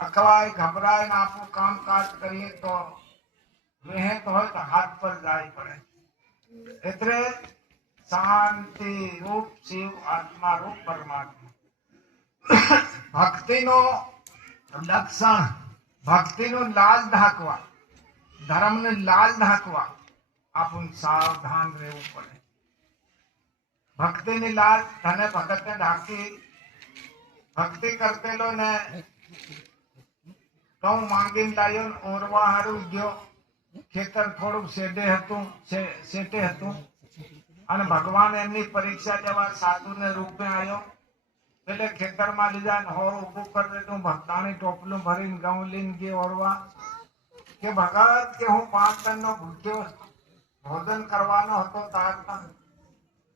અકળાય ગભરાય ને આપણું કામકાજ કરીએ તો વહેત હોય તો હાથ પર જાય પડે. એટલે શાંતિ રૂપ શિવ આત્મા રૂપ પરમાત્મા. ભક્તિનો લક્ષણ, ભક્તિનું લાલ ઢાંકવા, ધર્મને લાલ ઢાંકવા આપણને સાવધાન રહેવું પડે. ભક્તિની લાલ ધને ભગતને ઢાંકી ભક્તિ કરતેલો ને ઘઉં માંગીને લાવ્યો ને ઓરવા હારું ગયો. ખેતર થોડુંક શેટે હતું અને ભગવાન એમની પરીક્ષા લેવા સાધુને રૂપે આવ્યો. એટલે ખેતરમાં લીધા ને હોર ઉભું કરી દીધું. ભક્તાની ટોપલું ભરીને ઘઉં લઈને ગયો ઓરવા. કે ભગત કે હું 5 ટનનો ભૂખ્યો ભોજન કરવાનો હતો તારતા.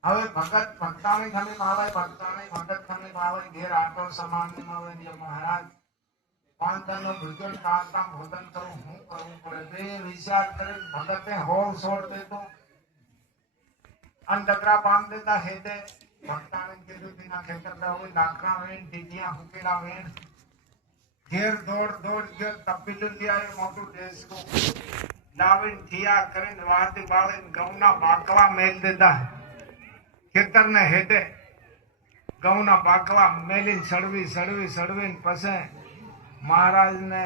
હવે ભગત ભક્તાણી ખમી ભાવે, ભક્તાણી ભગત ખમી ભાવે, ઘેર આટો સમાન આવે. મહારાજ 5 ટનનો ભૂખ્યો તારતા ભોજન કરવું હું કરવું પડે. બે વિચાર કરી ભગતે હોર છોડ દેતો અને ડગરા બાંધ દેતા. હેતે ભક્તાણી કીધું તેના ખેતર લાકડા વેણ, ટીટિયા હુકેલા વેણ. ઘેર દોડ ગયો. તપેલું લઈ આવ્યો મોટું ડેસકું લાવીને થિયા કરીને વાતી બાળીને ઘઉંના બાકવા મેલ દીધા. ખેતરને હેઠે ઘઉંના બાકવા મેલીને સડવીને પછી મહારાજને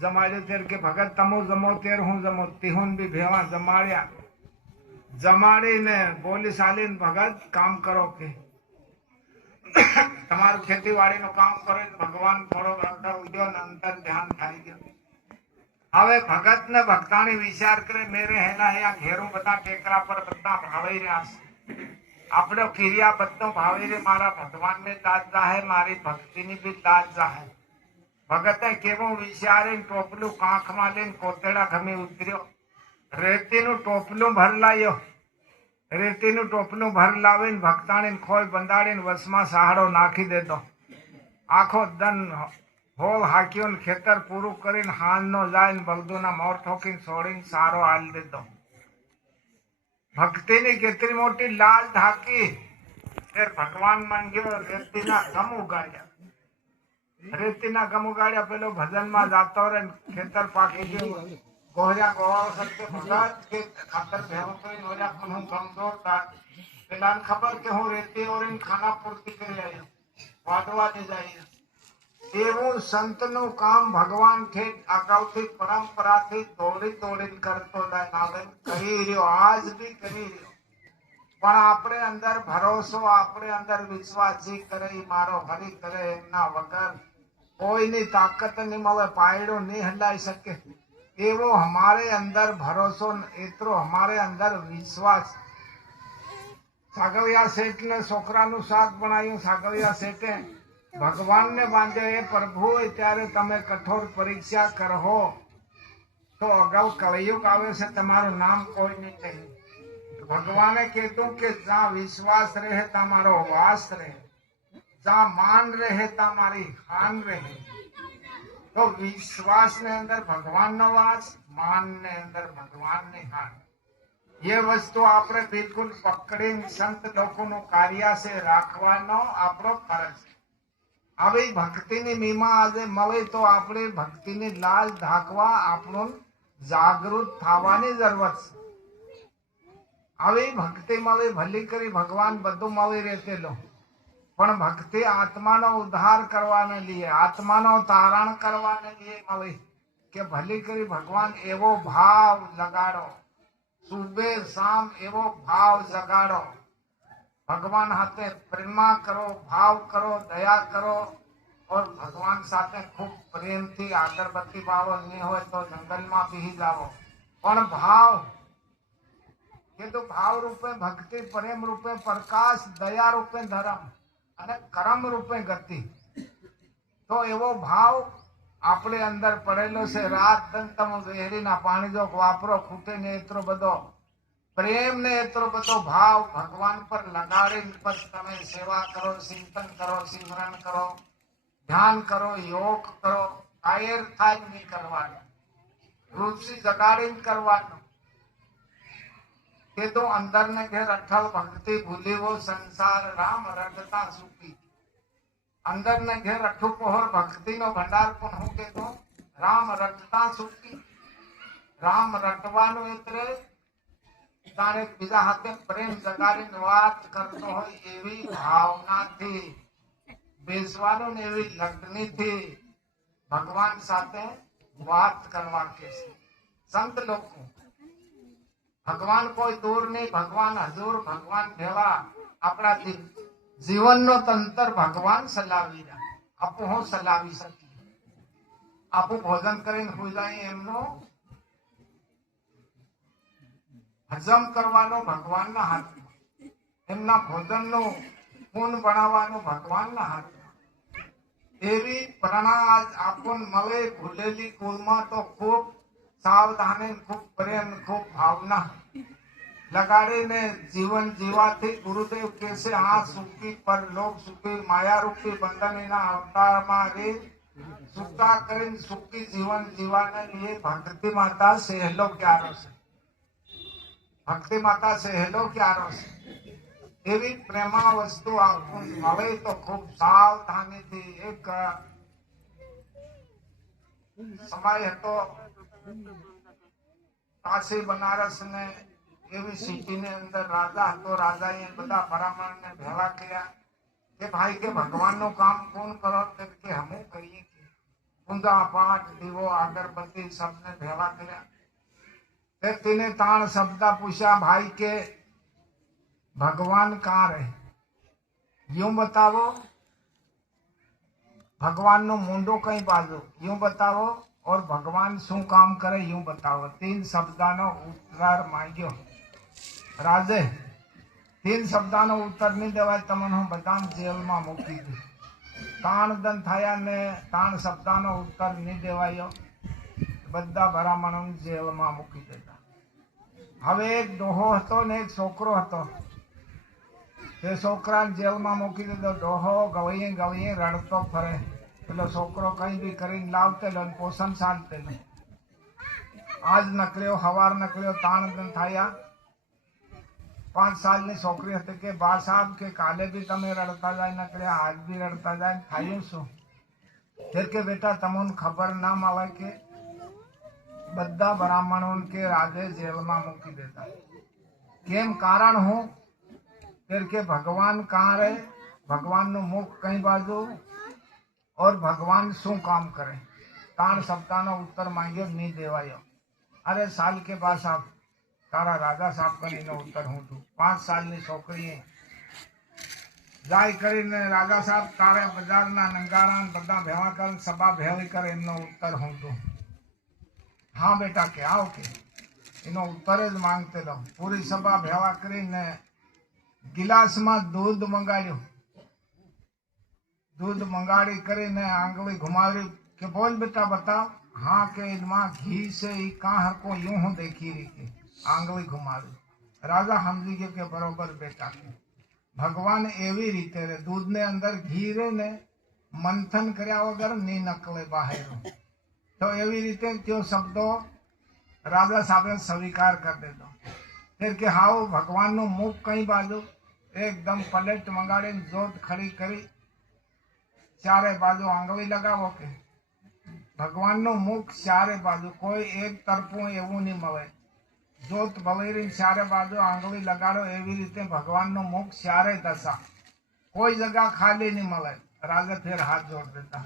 જમાડ્યો. ત્યારે કે ભગત તમો જમો ત્યારે હું જમો. તિહુન બી ભેવા જમાડ્યા. જમાડીને બોલી સાલીને ભગત કામ કરો કે તમારું ખેતીવાડીનું કામ કરો. ભગવાન થોડો અંતર ઉડ્યો ને અંતર ધ્યાન થઈ ગયો. હવે ભગત ને ભક્તાની વિચાર કરે મેરે હેલા અહીંયા ઘેરું બધા ટેકરા પર બધા ભાવી રહ્યા છે. આપણો કિરિયા બધો ભાવી રે. મારા ભગવાન ને દાદ જાહે, મારી ભક્તિની બી દાદ જાહે. ભગતે કેવું વિચારીને ટોપલું કાંખમાં લઈને કોતેડા ગમી ઉતર્યો. રેતીનું ટોપલું ભર લાવ્યો. રેતીનું ટોપલું ભર લાવીને ભક્તાણીને ખોય બંધાડીને વસમાં સહાડો નાખી દેતો. આખો દન હોલ હાક્યો ને ખેતર પૂરું કરીને હાંજનો જાય ને બળદોના મોર ઠોકીને છોડીને સારો હાલ દેતો. ભક્તિની કેટલી મોટી લાલ ઢાંકી. ભગવાન માંગ્યો રેતીના ગમ ઉગાડ્યા. રેતીના ગમ ઉગાડ્યા. પેલો ભજનમાં જાતો રહે ખેતર પાકી ગયું. ગોહર્યા ગોવાળો સત્ય ભગત કે ખાતર ભેવું કરીને ઓર્યા પણ હું કમજોર હતા. પેલાને ખબર કે હું રેતી ઓરીને ખાના પૂર્તિ કરી આવ્યો, વાટવા દે જાય. એવું સંતનું કામ ભગવાન ઠેઠ અગાઉથી પરંપરાથી દોડીને કરતો કરી રહ્યો. આજ બી કરી રહ્યો. પણ આપણે અંદર ભરોસો, આપણે અંદર વિશ્વાસી કરે મારો હરી કરે. એમના વગર કોઈની તાકાત નહીં મળે, પાયડો નહીં હલાઈ શકે. એવો हमारे अंदर भरोसो, एतरो हमारे अंदर विश्वास. सागरिया सेठ ने छोकराનું શાક બનાવ્યું. સાગરિયા શેઠે ભગવાનને બાંધે એ પ્રભુ ત્યારે તમે કઠોર પરીક્ષા કરો તો અગાઉ કળિયુગ આવે છે, તમારું નામ કોઈ નહીં. ભગવાને કીધું કે જ્યાં વિશ્વાસ રહે ત્યાં મારો વાસ રહે, જ્યાં માન રહે ત્યાં મારી હાન રહે. તો વિશ્વાસ ને અંદર ભગવાન નો વાસ, માન ને અંદર ભગવાન ની હાન. ये वस्तु આપણે બિલકુલ પકડીને સંત લોકોનું કાર્ય છે રાખવાનો આપણો ફરજ. આવી ભક્તિની મીમા આજે મળે તો આપણે ભક્તિની લાલ ઢાંકવા આપણું જાગૃત થવાની જરૂરત છે. આવી ભક્તિ મળી ભલી કરી ભગવાન બધું મળી રહેતેલો, પણ ભક્તિ આત્માનો ઉદ્ધાર કરવાને લીએ, આત્માનો તારણ કરવાને લીએ મળી. કે ભલી કરી ભગવાન એવો ભાવ લગાડો, સુબે શામ એવો ભાવ જગાડો. ભગવાન હાથે પ્રેમા કરો, ભાવ કરો, દયા કરો. और ભગવાન સાથે ખૂબ પ્રેમથી આગરબત્તી બાવો નહીં હોય તો જંગલમાં બેસી જાઓ. પણ ભાવ કીધું, ભાવ રૂપે ભક્તિ, પ્રેમ રૂપે પ્રકાશ, દયા રૂપે ધર્મ અને કર્મ રૂપે ગતિ. તો એવો ભાવ આપણે અંદર પડેલો છે. રાત દન તમે વેહરીના પાણી જો વાપરો ખૂટે ને એટલો બધો પ્રેમ ને એટલો બધો ભાવ ભગવાન પર લગાડીને પછી તમે સેવા કરો, ચિંતન કરો, સિમરન કરો, ધ્યાન કરો, યોગ કરો. કાયર થાય નહીં કરવાનું, રુચિ જગાડીને કરવાનું. કે તો અંદર ને ઘેર અઠલ ભક્તિ ભૂલીવો સંસાર રામ રડતા સુખી. અંદર ને ઘેર અઠું પહોર ભક્તિ નો ભંડાર પણ હું કહેતો રામ રટતા સુખી. રામ રટવાનું એટલે તારે બીજા હાથે પ્રેમ જગાડીને વાત કરતો હોય એવી ભાવનાથી બેસવાનું ને એવી લગ્નીથી ભગવાન સાથે વાત કરવા કે છે સંત લોકો. ભગવાન કોઈ દૂર નહીં, ભગવાન હજુર, ભગવાન ભેળા. આપણા જીવનનો તંત્ર ભગવાન સલાવી રહ્યા. આપો હું સલાવી શકીએ. આપું ભોજન કરીને હોઈ જાય એમનો હજમ કરવાનો ભગવાનના હાથમાં, એમના ભોજનનું પૂન બનાવવાનું ભગવાનના હાથમાં. એવી પ્રેરણા આજ આપણ મળે ભૂલેલી કુળમાં તો ખૂબ સાવધાની, ખૂબ પ્રેમ, ખૂબ ભાવના લગાડીને જીવન જીવાથી ગુરુદેવ કહેશે આ સુખી પરલોક સુખી માયારૂપી બંધનના અવતારમાં રે સુખતા કરીને સુખી જીવન જીવાને એ ભક્તિ માતા સહેલો ક્યારો છે. ભક્તિ માતા સહેલો ક્યારો છે. એવી પ્રેમા વસ્તુ આપણને મળે તો ખૂબ સાવધાનીથી. એક સમય હતો કાશી બનારસ ને એવી સિટી ની અંદર રાજા હતો. રાજાએ બધા બ્રાહ્મણ ને ભેળા કર્યા કે ભાઈ કે ભગવાન નું કામ કોણ કરો કે હમું કરીએ. પૂજા પાઠ દીવો અગરબત્તી सबने ભેળા કર્યા. તેને તાણ શબ્દ પૂછ્યા ભાઈ કે भगवान कहाँ रहे यूं बताओ. भगवान नो मुंडो कई बाजू यूं बताओ और भगवान शू काम करे यूं बताओ. 3 शब्दानो उत्तर मांग्यो राजे. 3 शब्दानो उत्तर नहीं देवाय तमने हूँ बदाम जेल में मूकी दी. ताण दन थाया ने ताण शब्दानो उत्तर नहीं देवायो. बधा भरामणों जेल में मूकी देता. हवे एक डोहो हतो ने एक छोकरो हतो. તે છોકરાને જેલમાં મૂકી દીધો. ડોહો ગવાઈએ ગવાઈએ રડતો ફરે. પેલો છોકરો કઈ બી કરીને લાવતેલો પોષણ સાધતેલો. આજ નકળ્યો, હવાર નકળ્યો, તાણ થયા. 5 સાલની છોકરી હતી કે બા સાહેબ કે કાલે બી તમે રડતા જાય નકળ્યા, આજ બી રડતા જાય, ખાયું શું? ફેર કે બેટા તમને ખબર ના મળે કે બધા બ્રાહ્મણો કે રાजे જેલમાં મૂકી દેતા. કેમ? કારણ હું? फिर के भगवान कहाँ रहे, भगवान नो मुख कई बाजू और भगवान शू काम करे. ताण सप्ताह उत्तर मांग्यो नहीं देवायो. अरे साल के बाद साहब तारा राजा साहब करी उत्तर हूँ तू 5 सालनी छोकरी जाय કરીને રાજા સાહેબ તારે બજારના નંગારા બધા ભેવા કર સભા ભેવી કરે એમનો ઉત્તર હું તું. હા બેટા કે આવ કે એનો ઉત્તર જ માંગતે લો. પૂરી સભા ભેવા કરીને गिलास में दूध मंगाड़ू. दूध मंगाड़ी કરીને आंगली घुमावी के बोल बेटा बता. हाँ के मां घी से कहाँ को यूं हूँ देखी रही के आंगली घुमावी. राजा समझी गयो के बरोबर बेटा के भगवान एवी रीते रे दूध ने अंदर घी रे ने मंथन કર્યા વગર नहीं नकले बाहर. तो एवी रीते त्यो शब्दों राजा साहब स्वीकार कर दे दो. फिर के हाउ भगवान नो मुख कई बाजू एकदम पलेट मंगाड़ी जोत खड़ी करी चारे बाजू आंगળી लगावो के भगवान नो मुख चारे बाजू कोई एक तरफू एवं नहीं मळे. जोत बवेरी चारे बाजू आंगળી लगाड़ो एवी रीते भगवान नो मुख चारे दशा कोई जगह खाली नहीं मळे. राजा फिर हाथ जोड़ देता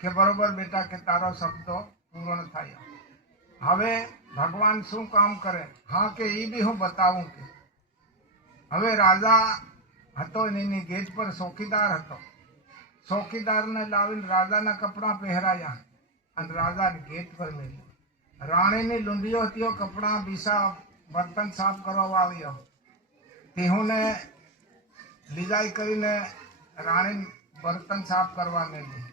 के बरोबर बेटा के तारो शब्दो पूर्ण थाय. हवे भगवान शू काम करे. हाँ के ई भी हूँ बताऊं के હવે રાજા હતો એની ગેટ પર ચોકીદાર હતો. ચોકીદારને લાવીને રાજાના કપડા પહેરાયા અને રાજાને ગેટ પર મેલ્યો. રાણીની લૂંડીઓ થયો કપડા બીસા બર્તન સાફ કરવા આવ્યો. તેહુને લીજાઈ કરીને રાણી બર્તન સાફ કરવા મેલી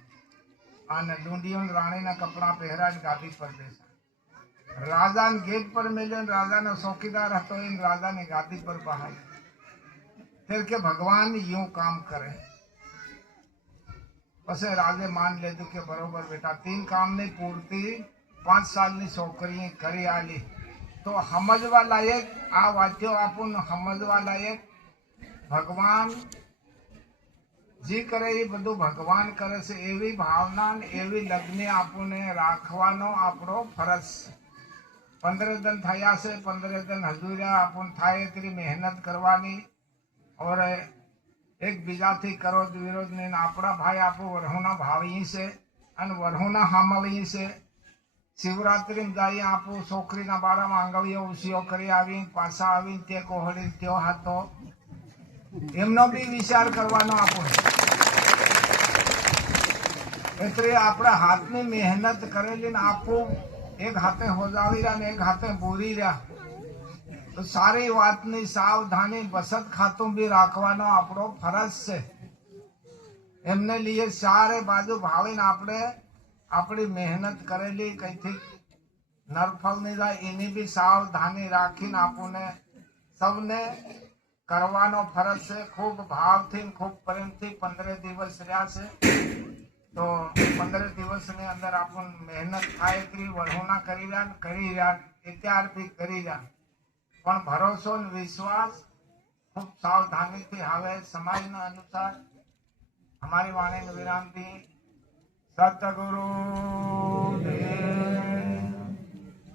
અને લૂંડીઓને રાણીના કપડા પહેરાવીને ગાદી પર બેસા. રાજાને ગેટ પર મેલ્યો. રાજાનો ચોકીદાર હતો એ રાજાને ગાદી પર બહાયો. फिर के भगवान यूं काम करे. पसे राजे मान ले के बरोबर बेटा 3 काम नहीं पूर्ति 5 सालनी छोकरी करी आली. तो समझवा लायक आ वाक्यो आपन समझवा लायक. भगवान જે કરે એ બધું ભગવાન કરે છે એવી ભાવના ને એવી લગ્ન આપણને રાખવાનો આપણો ફરજ છે. 15 દિન થયા છે, 15 દિન હજુર્યા આપણને થાય એટલી મહેનત કરવાની. ઓર એકબીજાથી કરોજ વિરોધ નહીં. આપણા ભાઈ આપણું વરહુના ભાવી છે અને વરહુના હામળી છે. શિવરાત્રી જઈએ આપણું છોકરીના બારામાં આંગળીઓ ઉસીઓ કરી આવી પાછા આવીને તે કોહળી ત્યો હતો એમનો બી વિચાર કરવાનો આપણે. એટલે આપણે હાથની મહેનત કરેલી ને આપણું એક હાથે હોજાવી રહ્યા ને એક હાથે બોરી રહ્યા તો સારી વાતની સાવધાની બચત ખાતું બી રાખવાનો આપણો ફરજ છે. એમને લીએ ચારે બાજુ ભાવીને આપણે આપણી મહેનત કરેલી કઈથી નરફળ નહીં જાય એની બી સાવધાની રાખીને આપણને સૌને કરવાનો ફરજ છે. ખૂબ ભાવથી ખૂબ પ્રેમથી 15 દિવસ રહ્યા છે તો 15 દિવસની અંદર આપણને મહેનત થાય એટલી વરહોના કરી રહ્યા અત્યારથી કરી રહ્યા. પણ ભરોસો ને વિશ્વાસ ખૂબ સાવધાનીથી હવે સમાજના અનુસાર અમારી વાણીનો વિરામથી સતગુરુ